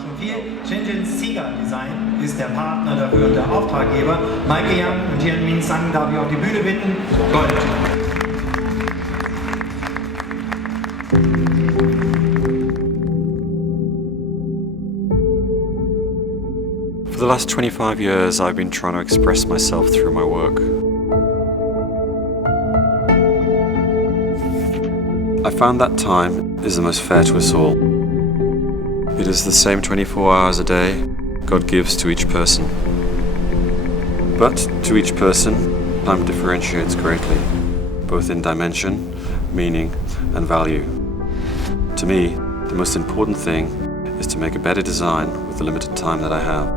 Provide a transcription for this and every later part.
schon viel. CIGADesign ist der Partner dafür und der Auftraggeber. Maike Young und Jianmin Sang darf ich auf die Bühne bitten. Gold. For the last 25 years, I've been trying to express myself through my work. I found that time is the most fair to us all. It is the same 24 hours a day God gives to each person. But to each person, time differentiates greatly, both in dimension, meaning, and value. To me, the most important thing is to make a better design with the limited time that I have.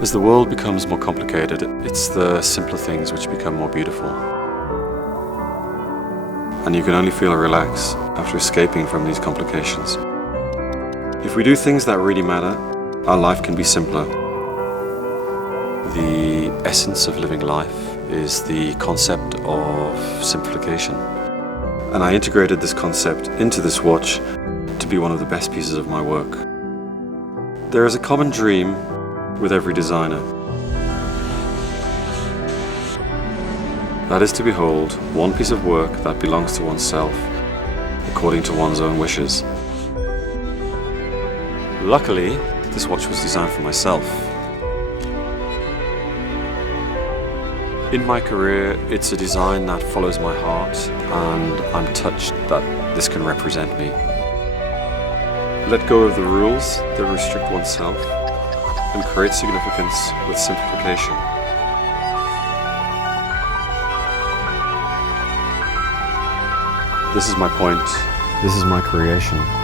As the world becomes more complicated, it's the simpler things which become more beautiful. And you can only feel relaxed after escaping from these complications. If we do things that really matter, our life can be simpler. The essence of living life is the concept of simplification. And I integrated this concept into this watch to be one of the best pieces of my work. There is a common dream with every designer. That is to behold one piece of work that belongs to oneself, according to one's own wishes. Luckily, this watch was designed for myself. In my career, it's a design that follows my heart, and I'm touched that this can represent me. Let go of the rules that restrict oneself and create significance with simplification. This is my point. This is my creation.